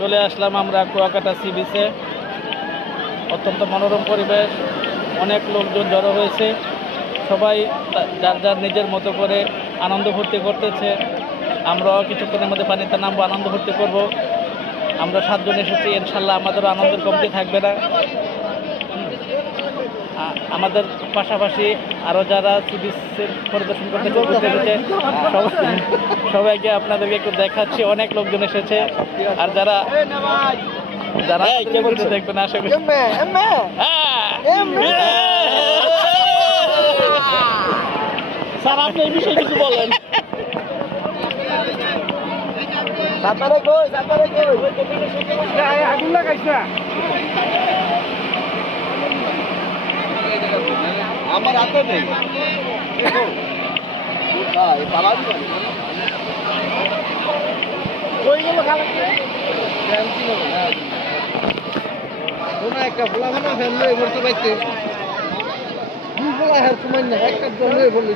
চলে আসলাম আমরা কুয়াকাটা সি বিচে। অত্যন্ত মনোরম পরিবেশ, অনেক লোকজন জড়ো হয়েছে, সবাই যার যার নিজের মতো করে আনন্দ ফুর্তি করতেছে। আমরাও কিছুক্ষণের মধ্যে পানিতে নামবো, আনন্দ ফুর্তি করবো। আমরা 7 জন এসেছি, ইনশাল্লাহ আমাদেরও আনন্দের কমতি থাকবে না। আমাদের পাশাপাশি আরও যারা সি বিচের পরিদর্শন করতে ঘুরতে এসেছে সবাইকে আপনাদেরকে একটু দেখাচ্ছি। অনেক লোকজন এসেছে, আর যারা যারা দেখবেন আশা করি স্যার আপনি এই বিষয়ে কিছু বলেন। আগুন লাগাইছ না আমার হাতে নেই। একটা ফোলা মানে ফেললো এবার তো পাইতে দুই ফোলা হের সময় না একটা জল হয়ে বললি